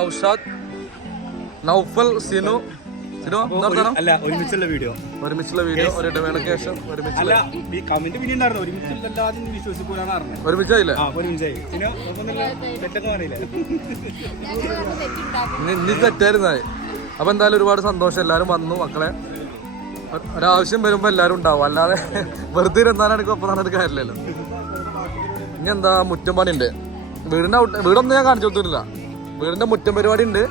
നൗഷാദ് നൗഫൽ സിനു? അല്ല ഒരുമിച്ചുള്ള വീഡിയോ ഒരുമിച്ചുള്ള വീഡിയോ ഒരു ഈ കമന്റ് പിന്നെ ഉണ്ടായിരുന്നു? ഒരുമിച്ചല്ലാതെ വിശ്വസിക്കൂലെന്ന് പറഞ്ഞു ഒരുമിച്ചായില്ലേ? ആ അപ്പൊ ഒരുമിച്ചായി. തെറ്റൊക്കെ തെറ്റായിരുന്നായി എന്തായാലും ഒരുപാട് സന്തോഷം. എല്ലാരും വന്നു മക്കളെ. ഒരാവശ്യം വരുമ്പോ എല്ലാരും ഉണ്ടാവും. അല്ലാതെ വെറുതെ ഇരുന്നാലും എനിക്ക് ഒപ്പം നടന്നിട്ട് കാര്യമില്ലല്ലോ. ഇനി എന്താ മുറ്റം പണിണ്ട് വീടിന്റെ വീടൊന്നും ഞാൻ കാണിച്ചു കൊടുത്തിട്ടില്ല. വീടിന്റെ മുറ്റം പരിപാടി ഉണ്ട്.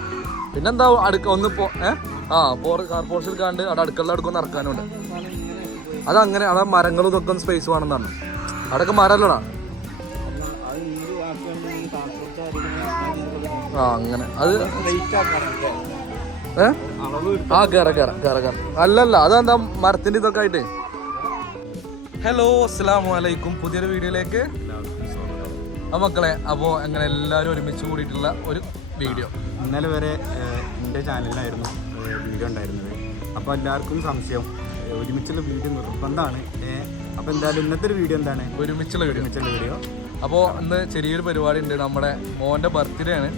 പിന്നെന്താ അടുക്ക ഒന്ന് പോ ഏഹ് ആ പോർ കാർ പോർച്ചിൽ കാണ്ട് അവിടെ അടുക്കള അടുക്കൊന്ന് ഇറക്കാനുണ്ട് അതങ്ങനെ അവിടെ മരങ്ങളും ഇതൊക്കെ ഒന്ന് സ്പേസ് വേണമെന്നാണ് അവിടെയൊക്കെ മരമല്ലടാ. ആ അങ്ങനെ. അത് ആ കേറ കേറ കേറ കേറ. അല്ലല്ല അതെന്താ മരത്തിന്റെ ഇതൊക്കെ ആയിട്ട്? ഹലോ അസ്സലാമു അലൈക്കും. പുതിയൊരു വീഡിയോയിലേക്ക്. ആ മക്കളെ അപ്പോ അങ്ങനെ എല്ലാരും ഒരുമിച്ച് കൂടിയിട്ടുള്ള ഒരു വീഡിയോ. ഇന്നലെ വരെ എന്റെ ചാനലിലായിരുന്നു വീഡിയോ ഉണ്ടായിരുന്നത്. അപ്പോൾ എല്ലാവർക്കും സംശയം ഒരുമിച്ചുള്ള വീഡിയോ നിർബന്ധമാണ് അപ്പോൾ എന്തായാലും ഇന്നത്തെ ഒരു വീഡിയോ എന്താണ്? ഒരുമിച്ചുള്ള വീഡിയോ. ഒരുമിച്ചുള്ള വീഡിയോ. അപ്പോൾ ഇന്ന് ചെറിയൊരു പരിപാടി ഉണ്ട് നമ്മുടെ മോന്റെ ബർത്ത്ഡേ ആണ്.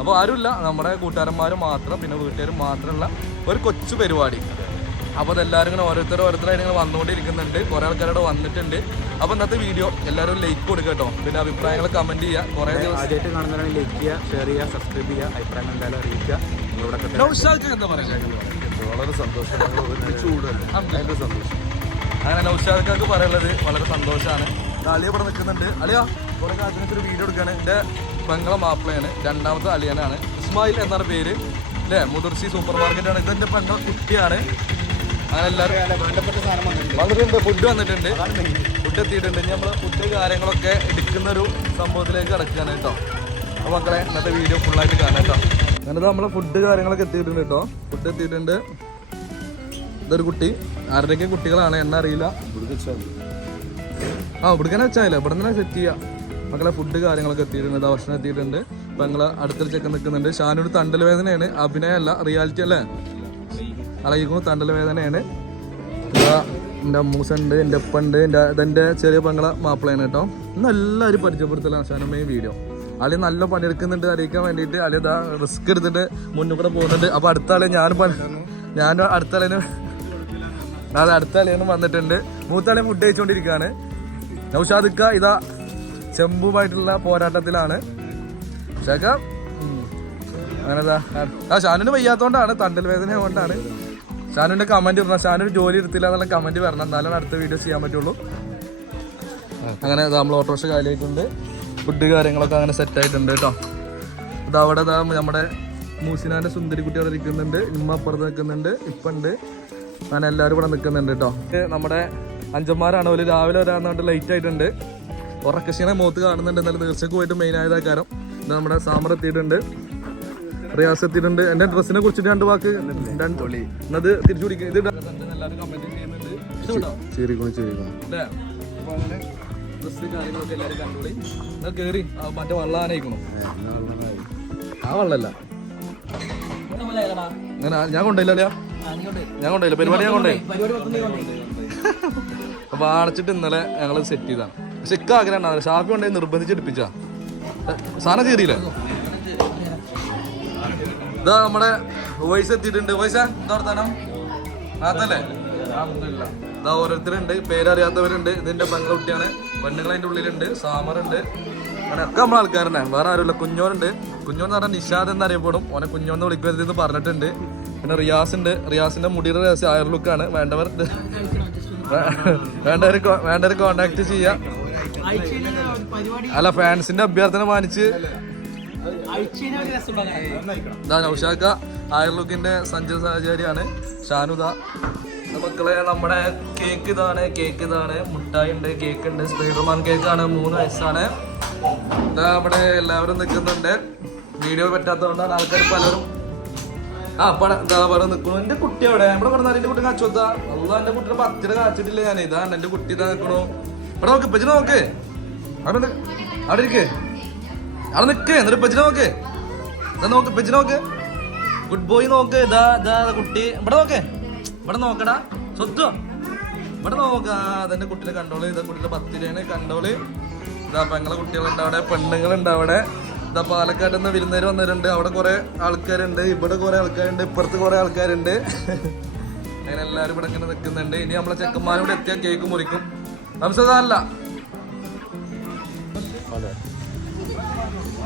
അപ്പോൾ ആരുമില്ല നമ്മുടെ കൂട്ടുകാരന്മാർ മാത്രം പിന്നെ വീട്ടുകാർ മാത്രമുള്ള ഒരു കൊച്ചു പരിപാടി. അപ്പോൾ അതെല്ലാവരും ഇങ്ങനെ ഓരോരുത്തർ ഓരോരുത്തരായിട്ട് ഇങ്ങനെ വന്നുകൊണ്ടിരിക്കുന്നുണ്ട്. കുറേ ആൾക്കാരോട് വന്നിട്ടുണ്ട്. അപ്പോൾ ഇന്നത്തെ വീഡിയോ എല്ലാവരും ലൈക്ക് കൊടുക്കുക കേട്ടോ. പിന്നെ അഭിപ്രായങ്ങൾ കമന്റ് ചെയ്യുക കുറേ ദിവസം ആദ്യമായിട്ട് കാണുന്നവരാണെങ്കിൽ ലൈക്ക് ചെയ്യുക ഷെയർ ചെയ്യുക സബ്സ്ക്രൈബ് ചെയ്യുക അഭിപ്രായം എന്തായാലും അറിയിക്കുക. എന്താ പറയുക വളരെ സന്തോഷം. സന്തോഷം. അങ്ങനെ നൗഷാദക്കാർക്ക് പറയുള്ളത് വളരെ സന്തോഷമാണ് അളിയ ഇവിടെ നിൽക്കുന്നുണ്ട്. അളിയ കുറെ കാലത്തിന് ഒരു വീഡിയോ എടുക്കുകയാണ് എന്റെ പെങ്ങളെ മാപ്പിളയാണ്. രണ്ടാമത്തെ അളിയനാണ്. ഇസ്മായിൽ എന്നാണ് പേര്. അല്ലേ മുതിർച്ചി സൂപ്പർ മാർക്കറ്റാണ് ഇതെന്റെ പെങ്ങളെ കുട്ടിയാണ്. അങ്ങനെ എല്ലാവരും വന്നിട്ടുണ്ട്. ഫുഡ് വന്നിട്ടുണ്ട്? ഫുഡ് എത്തിയിട്ടുണ്ട്. ഇനി നമ്മൾ ഫുഡ് കാര്യങ്ങളൊക്കെ എടുക്കുന്ന ഒരു സംഭവത്തിലേക്ക് കിടക്കുകയാണ് കേട്ടോ. അപ്പോൾ മക്കളെ ഇന്നത്തെ വീഡിയോ ഫുള്ളായിട്ട് കാണാം കേട്ടോ. അങ്ങനത്തെ നമ്മളെ ഫുഡ് കാര്യങ്ങളൊക്കെ എത്തിയിട്ടുണ്ട് കേട്ടോ. ഫുഡ് എത്തിയിട്ടുണ്ട്. ഇതൊരു കുട്ടി. ആരുടെയൊക്കെ കുട്ടികളാണ് എന്നെ അറിയില്ല ആ ഇവിടുക്കനെ വെച്ചാലേ ഇവിടെ തന്നെ സെറ്റ് ചെയ്യാം. മക്കളെ ഫുഡ് കാര്യങ്ങളൊക്കെ എത്തിയിട്ടുണ്ട്. ഭക്ഷണം എത്തിയിട്ടുണ്ട്. ഇപ്പൊ ഞങ്ങൾ അടുത്തൊരു ചെക്കൻ നിൽക്കുന്നുണ്ട്. ഷാനൊരു തണ്ടൽ വേദനയാണ്. അഭിനയമല്ല റിയാലിറ്റി അല്ലേ? അളകിക്കുന്നു തണ്ടൽ വേദനയാണ്. എന്റെ അമ്മൂസുണ്ട് എന്റെ ഉപ്പുണ്ട് എന്റെ ഇതെന്റെ ചെറിയ പെങ്ങളെ മാപ്പിളയാണ് കേട്ടോ. നല്ലൊരു പരിചയപ്പെടുത്തലാണ് ഷാനമ്മയും വീഡിയോ. അളി നല്ല പണിയെടുക്കുന്നുണ്ട് അറിയിക്കാൻ വേണ്ടിയിട്ട്. അളി ഇതാ റിസ്ക് എടുത്തിട്ട് മുന്നിൽ കൂടെ പോകുന്നുണ്ട്. അപ്പോൾ അടുത്ത ആളെ ഞാൻ പണി ഞാൻ അടുത്ത ആളിന് അതെ അടുത്ത ആളിനും വന്നിട്ടുണ്ട്. മൂത്താളെ ഫുഡ് കഴിച്ചുകൊണ്ടിരിക്കുകയാണ് നൗഷാദിക്ക ഇതാ ചെമ്പുമായിട്ടുള്ള പോരാട്ടത്തിലാണ്. ഷാക്ക അങ്ങനെ ആ ഷാനിന് വയ്യാത്തോണ്ടാണ് തണ്ടൽ വേദന കൊണ്ടാണ് ഷാനുവിന്റെ കമന്റ് ഇടണം. ഷാനു ജോലി എടുത്തില്ല എന്നുള്ള കമന്റ് വരണം. എന്നാലാണ് അടുത്ത വീഡിയോ ചെയ്യാൻ പറ്റുള്ളൂ. അങ്ങനെ നമ്മൾ ഓട്ടോറിക്ഷ കാലിയായിട്ടുണ്ട്. ഫുഡ് കാര്യങ്ങളൊക്കെ അങ്ങനെ സെറ്റ് ആയിട്ടുണ്ട് കേട്ടോ. ഇത് അവിടെ നമ്മുടെ മൂസിനാന്റെ സുന്ദരിക്കുട്ടി അവിടെ നിൽക്കുന്നുണ്ട്. ഇമ്മ അപ്പുറത്ത് നിൽക്കുന്നുണ്ട്. ഇപ്പുണ്ട് അങ്ങനെ എല്ലാവരും ഇവിടെ നിൽക്കുന്നുണ്ട് കേട്ടോ. നമ്മുടെ അഞ്ചന്മാരാണ്. ഒരു രാവിലെ വരാന്നുകൊണ്ട് ലൈറ്റ് ആയിട്ടുണ്ട്. ഉറക്കശീനെ മുഖത്ത് കാണുന്നുണ്ട്. എന്നാലും തീർച്ചയായും പോയിട്ട് മെയിൻ ആയതാക്കാരം കാരണം. ഇത് നമ്മുടെ സാമ്പർ എത്തിയിട്ടുണ്ട്. റിയാസ് എത്തിയിട്ടുണ്ട് എന്റെ ഡ്രസ്സിനെ കുറിച്ചിട്ട് രണ്ട് വാക്ക്? രണ്ട് എന്നത് തിരിച്ചു ഇത് അല്ലേ? ഡ്രസ്സ് കാര്യങ്ങളൊക്കെ എല്ലാവരും ആ വള്ളല്ല. ഞാൻ കൊണ്ടുപോയില്ല ഞാൻ കൊണ്ടുപോയില്ല. പരിപാടി ഞാൻ കൊണ്ടുപോയി. അപ്പൊ അടച്ചിട്ട് ഇന്നലെ ഞങ്ങൾ സെറ്റ് ചെയ്താണ്. പക്ഷെ ഇക്കാഗ്രഹം ഷാഫി കൊണ്ടുപോയി നിർബന്ധിച്ച് എടുപ്പിച്ചാ. സാധനം കയറിയില്ലേ ഇതാ നമ്മുടെ വോയിസ് എത്തിയിട്ടുണ്ട്. വോയിസ് എന്താ വർത്താനം? അതല്ലേ ഇതാ ഓരോരുത്തരുണ്ട്. പേരറിയാത്തവരുണ്ട്. ഇതിന്റെ പെൺകുട്ടിയാണ്. പെണ്ണുങ്ങൾ അതിന്റെ ഉള്ളിലുണ്ട്. സാമറുണ്ട്. ഒക്കെ നമ്മളെ ആൾക്കാരനെ വേറെ ആരുമില്ല. കുഞ്ഞോനുണ്ട്. കുഞ്ഞോൻ എന്ന് പറഞ്ഞാൽ നിഷാദ് എന്നറിയപ്പെടും. ഓനെ കുഞ്ഞോന്ന് വിളിക്കരുതെന്ന് പറഞ്ഞിട്ടുണ്ട്. പിന്നെ റിയാസ് ഉണ്ട് റിയാസിന്റെ മുടിയുടെ റിയാസ് ആയർ ലുക്കാണ് വേണ്ടവർ വേണ്ടവർ വേണ്ടവർ കോണ്ടാക്ട് ചെയ്യാം. അല്ല ഫാൻസിന്റെ അഭ്യർത്ഥന മാനിച്ച് ഇതാ നൗഷാക്ക ആയർ ലുക്കിന്റെ സഞ്ജയ് സഹചാരിയാണ്. ഷാനുദ. മക്കളെ നമ്മുടെ കേക്ക് ഇതാണ് കേക്ക് ഇതാണ്. മുട്ടായി ഉണ്ട് കേക്ക് ഉണ്ട് സ്പൈഡർമാൻ കേക്കാണ് മൂന്ന് വയസ്സാണ് ഇതാ നമ്മുടെ എല്ലാവരും നിൽക്കുന്നുണ്ട് വീഡിയോ പറ്റാത്തതുകൊണ്ടാണ് ആൾക്കാർ പലരും ആ പട ഇതാ പറയുക നിൽക്കണു എന്റെ കുട്ടി അവിടെ ഇവിടെ പറഞ്ഞാൽ എന്റെ കുട്ടി കാച്ചോത്താ അല്ല എന്റെ കുട്ടിയുടെ പത്തിര കാച്ചിട്ടില്ല ഞാൻ ഇതാണ് എന്റെ കുട്ടി ഇതാ നിൽക്കണു ഇവിടെ നോക്ക് ഇപ്പച്ചി നോക്ക്. അവിടെ. അവിടെ ഇരിക്ക്. അവിടെ നിക്ക് എന്നിട്ട് ഇപ്പച്ചി നോക്ക്. ഇതാ നോക്ക് ഇപ്പച്ചി നോക്ക്. ഗുഡ് ബോയ് നോക്ക്. ഇതാ ഇതാ കുട്ടി. ഇവിടെ നോക്കേ. ഇവിടെ നോക്കടാ. സ്വത്തോ. ഇവിടെ നോക്ക. അതെന്റെ കുട്ടിനെ കണ്ടോൾ. ഇതാ കുട്ടിയുടെ പത്തിരേനെ കണ്ടോൾ. ഇതാ പെങ്ങളെ കുട്ടികളുണ്ട് അവിടെ. പെണ്ണുങ്ങളുണ്ട് അവിടെ. ഇതാ പാലക്കാട് നിന്ന് വിരുന്നേര് വന്നിട്ടുണ്ട് അവിടെ കുറെ ആൾക്കാരുണ്ട്. ഇവിടെ കുറെ ആൾക്കാരുണ്ട്. ഇപ്പുറത്ത് കുറെ ആൾക്കാരുണ്ട്. അങ്ങനെ എല്ലാവരും ഇവിടെ ഇങ്ങനെ നിൽക്കുന്നുണ്ട് ഇനി നമ്മളെ ചെക്കന്മാരോട് എത്തിയാൽ കേക്ക് മുറിക്കും.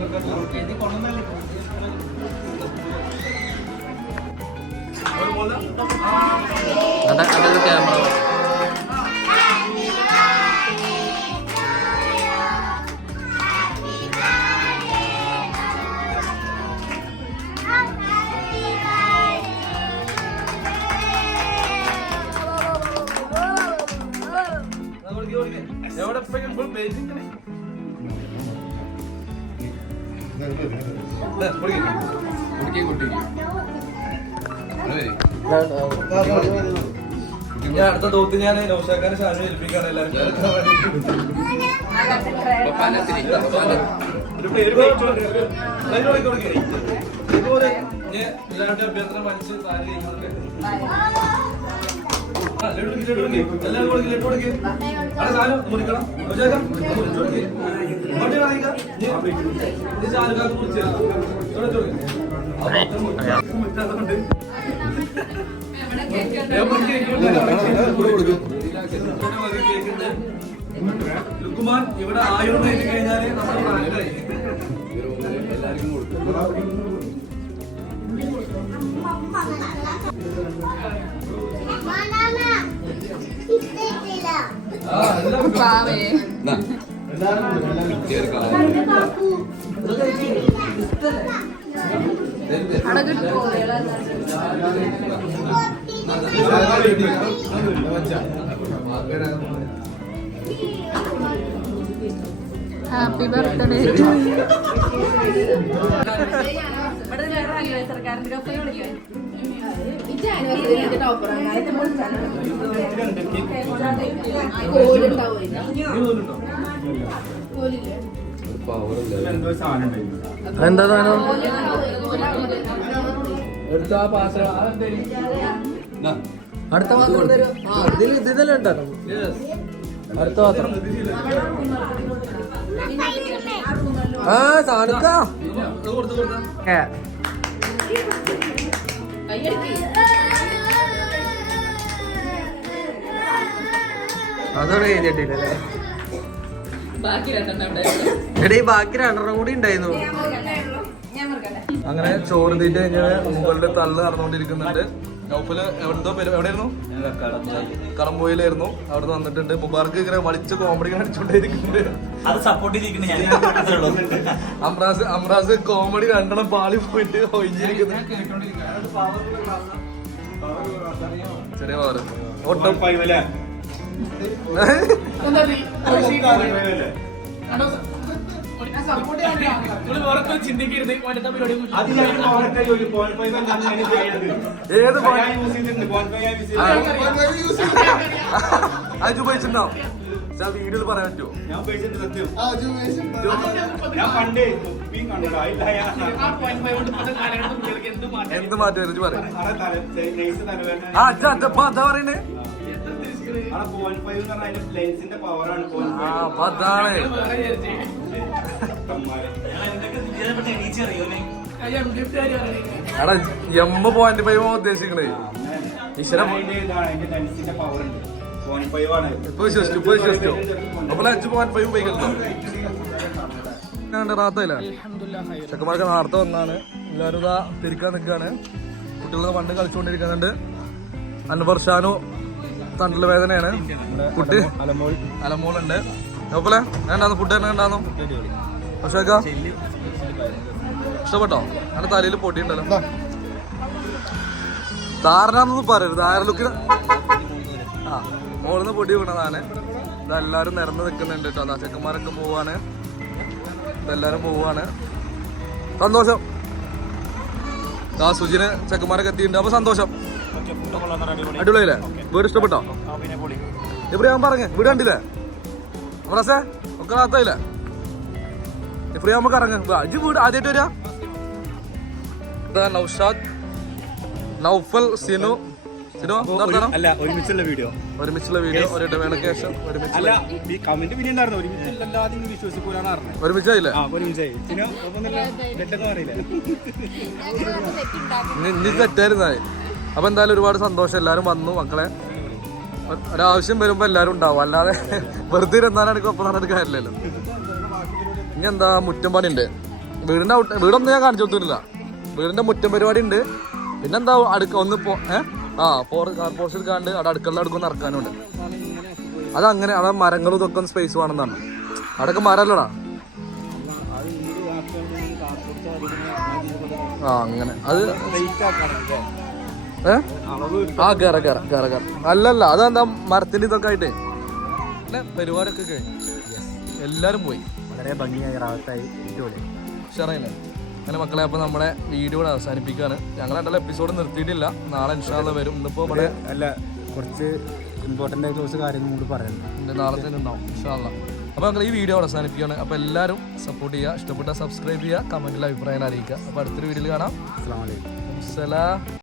വല്ലോ മുറിക്കാൻ ക്യാമറ. എവിടെ ഫുൾ ബേസിംഗ് ഞാൻ അടുത്ത തോത്ത് ഞാൻ നൗഷാഖാനെ ഷാനു ഏൽപ്പിക്കാണ് എല്ലാവരും. ഒരു പേര് ഇതുപോലെ ഞാൻ എല്ലാവരുടെ അഭ്യർത്ഥന മനസ്സിൽ താഴെ ലുക്കുമാൻ ഇവിടെ ആയോന്ന് എത്തി കഴിഞ്ഞാൽ നമ്മുടെ നാട്ടിലായി ആ, ഹാപ്പി ബർത്ത്ഡേ നീ തോന്നുന്നുണ്ടോ എന്തോ സാധനം? അടുത്ത പാത്രം അടുത്ത ഇതിൽ ഉണ്ടോ അടുത്ത പാത്രം. ആ സാധനക്കാ കൊടുത്തു കഴിഞ്ഞിട്ടില്ലല്ലേ എടീ ബാക്കി രണ്ടെണ്ണം കൂടി ഉണ്ടായിരുന്നു. അങ്ങനെ ചോറ് തീറ്റ കഴിഞ്ഞാൽ മുകളിൽ തള്ളു നടന്നുകൊണ്ടിരിക്കുന്നുണ്ട്. നൗഫൽ എവിടെന്തോ പേര് എവിടെയായിരുന്നു? കടമ്പോയിലായിരുന്നു അവിടെ വന്നിട്ടുണ്ട്. മുബാർക്ക് ഇങ്ങനെ വളിച്ച് കോമഡി ഉള്ളൂ. അമ്രാസ് അമ്രാസ് കോമഡി രണ്ടെണ്ണം പാളി പോയിട്ട് ഒഴിഞ്ഞിരിക്കുന്നു. ചെറിയ പവർ ഒട്ടും. ചിന്തിക്കരുത് ഏത് അത് ഉപയോഗിച്ചിട്ടുണ്ടാവും വീഡിയോയിൽ പറയാൻ പറ്റുമോ? ഞാൻ ഉപയോഗിച്ചിട്ടുണ്ട് സത്യം ഞാൻ പണ്ട് എന്ത് മാറ്റം? പറയാം. ആ അച്ഛാ അച്ഛാ അതാ പറയണേ. അതാണ്. എടാ പോയിന്റ് ഫൈവ് ഉദ്ദേശിക്കണേ. ഈശ്വര പോയിന്റ് ഫൈവ് ആണ് ഇപ്പൊ വിശ്വസിച്ചു ഇപ്പൊ വിശ്വസിച്ചു. അപ്പൊ അഞ്ച് പോയിന്റ് ഫൈവ് ഉപയോഗിക്കുന്നു ചെക്കന്മാർക്ക് നേരത്തെ വന്നാണ്. എല്ലാവരും ഇതാ തിരിക്കാൻ നിൽക്കുകയാണ് കുട്ടികളൊക്കെ പണ്ട് കളിച്ചുകൊണ്ടിരിക്കുന്നുണ്ട്. അൻവർ ഷാനു തണ്ടൽ വേദനയാണ്. കുട്ടി. അലമോളുണ്ട് നോക്കല്ലേ. ഞാൻ ഫുഡ് തന്നെ ഉണ്ടാന്നു പക്ഷേ ഇഷ്ടപ്പെട്ടോ? അങ്ങനെ തലയിൽ പൊട്ടിയുണ്ടല്ലോ ധാരണന്നൊന്നും പറയരുത്. ധാരണ ലുക്കിന് ആ മോളിന്ന് പൊടി വീണതാണ്. ഇതെല്ലാരും നിരന്ന് നിൽക്കുന്നുണ്ട് കേട്ടോ. അതാ ചെക്കന്മാരൊക്കെ പോവാണ്. ഇതെല്ലാരും പോവാണ്. സന്തോഷം. ആ സുജിന് ചെക്കന്മാരൊക്കെ എത്തിയിട്ടുണ്ട്. അപ്പൊ സന്തോഷം. അടിപൊളിയല്ലേ? വീട് ഇഷ്ടപ്പെട്ടോ? ഇബ്രാഹിം പറഞ്ഞേ? വീട് കണ്ടില്ലേ? അമറാസേ ഒക്കെ നാത്തായില്ലേ? ഇബ്രാഹിം നമുക്ക് ഇറങ്ങാം? അജ് വീട് ആദ്യമായിട്ട് വരാ. ഇതാ നൗഷാദ് നൗഫൽ സിനു? അല്ല ഒരുമിച്ചുള്ള വീഡിയോ. ഒരുമിച്ചുള്ള വീഡിയോ ഒരു ഒരുമിച്ച് അല്ല ഈ കമന്റ് പിന്നെ ഉണ്ടായിരുന്നു? ഒരുമിച്ചായില്ലേ? ആ ഒരുമിച്ചായി. തെറ്റൊന്നും ഇനി തെറ്റായിരുന്നായി. അപ്പൊ എന്തായാലും ഒരുപാട് സന്തോഷം. എല്ലാരും വന്നു മക്കളെ. ഒരാവശ്യം വരുമ്പോ എല്ലാരും ഉണ്ടാവും. അല്ലാതെ വെറുതെ ഇരുന്നാലാണ് എനിക്ക് ഒപ്പം നടന്നിട്ട് കാര്യമില്ലല്ലോ. ഇനി എന്താ മുറ്റം പണി ഉണ്ട് വീടിന്റെ ഔട്ട് വീടൊന്നും ഞാൻ കാണിച്ചു കൊടുത്തിട്ടില്ല. വീടിന്റെ മുറ്റം പരിപാടി ഉണ്ട്. പിന്നെന്താ അടുക്ക ഒന്ന് പോ ഏഹ് ആ പോർ കാർ പോർച്ച് എടുക്കാണ്ട് അവിടെ അടുക്കള അടുക്കൊന്ന് ഇറക്കാനുണ്ട്. അതങ്ങനെ അവിടെ മരങ്ങളും ഇതൊക്കെ സ്പേസ് വേണമെന്നാണ്. അവിടെയൊക്കെ മരമല്ലടാ. ആ അങ്ങനെ. അത് ആ കേറ കേറ കേറ കേറ അല്ലല്ല അതെന്താ മരത്തിന്റെ ഇതൊക്കെ ആയിട്ട്? അല്ല പരിപാടിയൊക്കെ കഴിഞ്ഞു. എല്ലാരും പോയി. വളരെ ഭംഗിയായി റാവത്തായി ഉഷാറായില്ലേ? അങ്ങനെ മക്കളെ അപ്പൊ നമ്മുടെ വീഡിയോ അവസാനിപ്പിക്കുകയാണ്. ഞങ്ങൾ രണ്ടാലും എപ്പിസോഡ് നിർത്തിയിട്ടില്ല. നാളെ ഇൻഷാല്ല വരും. ഇന്നിപ്പോ ഇവിടെ അല്ല കുറച്ച് ഇമ്പോർട്ടന്റ് ആയിട്ട് കുറച്ച് കാര്യങ്ങൾ കൂടി പറയുന്നു ഉണ്ട്, നാളെ തന്നെ ഉണ്ടാവും ഇൻഷാല്ല അപ്പൊ ഞങ്ങൾ ഈ വീഡിയോ അവസാനിപ്പിക്കുകയാണ്. അപ്പൊ എല്ലാവരും സപ്പോർട്ട് ചെയ്യുക. ഇഷ്ടപ്പെട്ട സബ്സ്ക്രൈബ് ചെയ്യുക. കമന്റിൽ അഭിപ്രായം അറിയിക്കുക. അപ്പൊ അടുത്തൊരു വീഡിയോയിൽ കാണാം. അസ്സാം വലൈക്കും